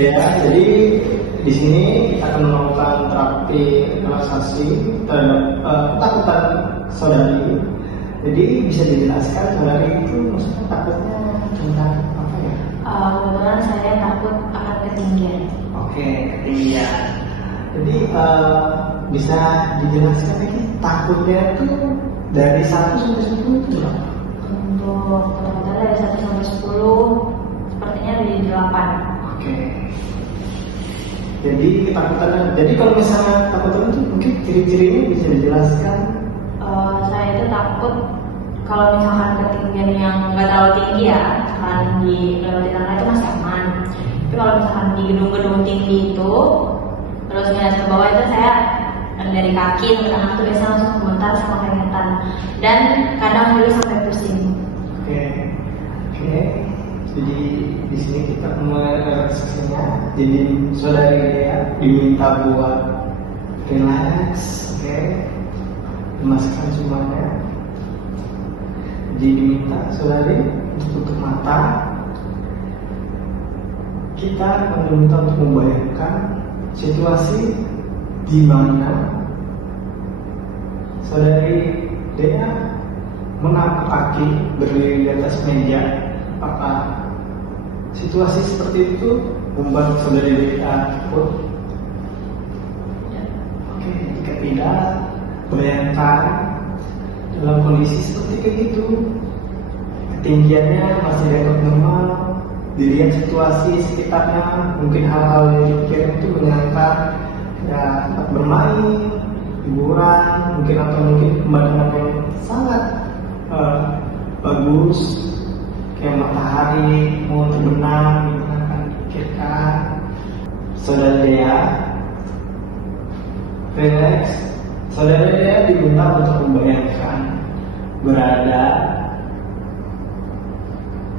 Ya, jadi di sini kita akan melakukan terapi relaksasi terhadap ketakutan saudari. Jadi bisa dijelaskan saudari itu maksudnya takutnya tentang apa ya? Kebetulan saya takut akan ketinggian. Oke, ketinggian. Jadi bisa dijelaskan lagi takutnya itu dari 1 sampai 10 itu berapa? Untuk ketakutan dari 1 sampai 10, sepertinya dari 8. Oke. Jadi ketakutannya. Jadi kalau misalnya takutan itu mungkin ciri-cirinya bisa dijelaskan. Saya itu takut kalau misalkan ketinggian yang nggak terlalu tinggi ya, misalkan di lewati tangga itu masih aman. Tapi kalau misalkan di gedung-gedung tinggi itu, terus ngeliat ke bawah itu saya dari kaki ke tangan itu biasanya langsung gemetar sama keringetan, dan kadang juga sampai pusing. Oke. Jadi di sini kita mulai relaksasinya. Jadi saudari dia diminta buat relax, oke. Lemaskan semuanya. Jadi diminta saudari untuk tutup mata. Kita akan diminta untuk membayangkan situasi di mana saudari dia mengangkat kaki berdiri di atas meja. Apakah situasi seperti itu membuat saudari dia takut? Oke, jika tidak, bayangkan dalam kondisi seperti kayak gitu, ketinggiannya masih dapat normal, dilihat situasi sekitarnya, mungkin hal-hal yang dipikir itu menyenangkan, ya tempat bermain, hiburan, mungkin atau mungkin pemandangan yang sangat bagus, kayak matahari mau terbenam, gitu akan dipikirkan. Saudara dia relax. Saudara dia diminta untuk membayangkan berada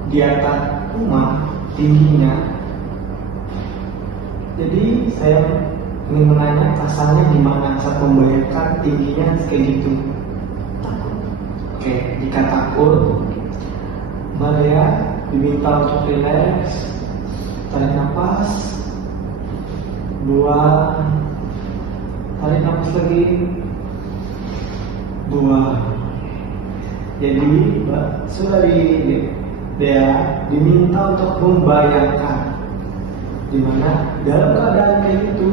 di atas rumah tingginya. Jadi saya ingin menanya rasanya gimana saat membayangkan tingginya kayak gitu. Oke, jika takut, Maria diminta untuk relax, tarik nafas, buang, tarik nafas lagi, buang. Jadi saudari dia diminta untuk membayangkan di mana dalam keadaan kayak itu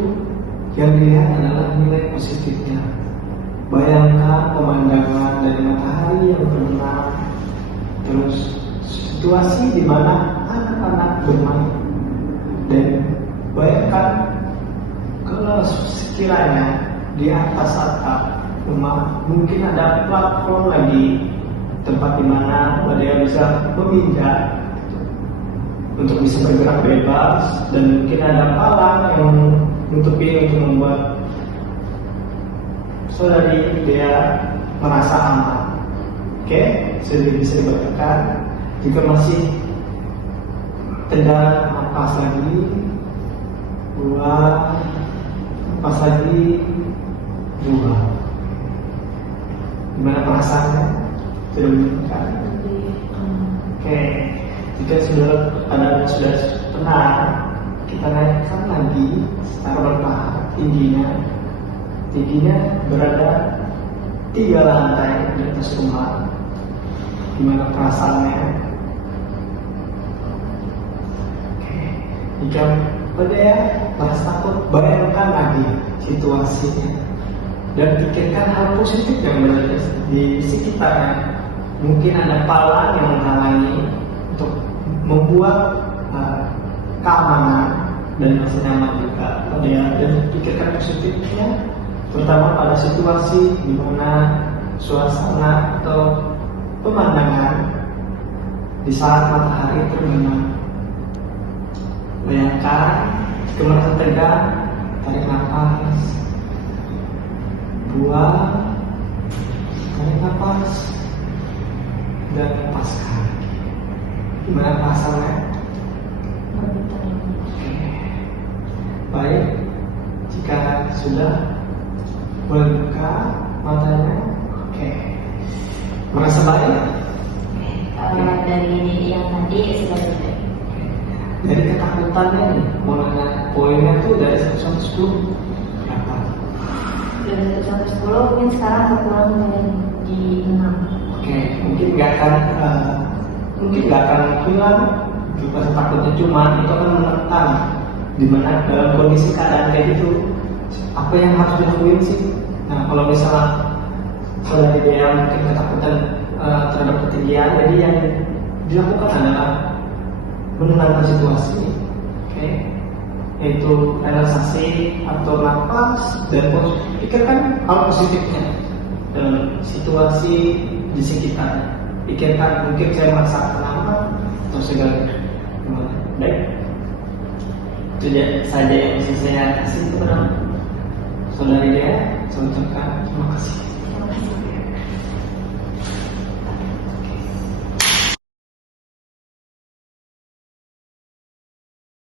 yang dilihat adalah nilai positifnya. Bayangkan pemandangan dari matahari yang terbenam, terus situasi di mana anak-anak bermain, dan bayangkan kalau sekiranya di atas atap rumah mungkin ada platform lagi, tempat di mana dia bisa meminjak untuk bisa bergerak bebas, dan mungkin ada palang yang menutupi untuk membuat saudari dia merasa aman. Oke, sudah bisa dibayangkan. Jika masih tegang, nafas lagi, buang, nafas lagi, buang. Gimana perasaannya? Sudah menentukan? Oke, jika sudah tenang, kita naikkan lagi secara bertahap tingginya berada 3 lantai di atas rumah. Gimana perasaannya? Jika dia merasa takut, bayangkan lagi situasinya dan pikirkan hal positif yang berada di sekitarnya. Mungkin ada palang yang menghalangi untuk membuat keamanan dan rasa nyaman juga pada dia, dan pikirkan positifnya, terutama pada situasi di mana suasana atau pemandangan di saat matahari terbenam. Bayangkan jika merasa tegang, tarik nafas, buang, tarik nafas, dan lepaskan. Gimana perasaannya? Baik, jika sudah boleh buka matanya. Oke. Merasa baik? Dari yang tadi sudah baik. dari ketakutannya nih, mau nanya poinnya tuh dari 1 sampai 10 berapa? Dari 1 sampai 10 mungkin sekarang berkurang di 6. Oke, mungkin nggak akan hilang rasa takutnya, cuma itu akan menentang dimana dalam kondisi keadaan kayak gitu apa yang harus dilakuin sih. Nah kalau misalnya dari dia yang mungkin ketakutan terhadap ketinggian, jadi yang dilakukan adalah menenangkan situasi, oke, yaitu relaksasi atau napas dan pikirkan hal positifnya dalam situasi di sekitar. Pikirkan mungkin saya merasa kenapa atau segala gimana. Baik, itu saja yang bisa saya kasih kepada saudari dia. Saya ucapkan terima kasih.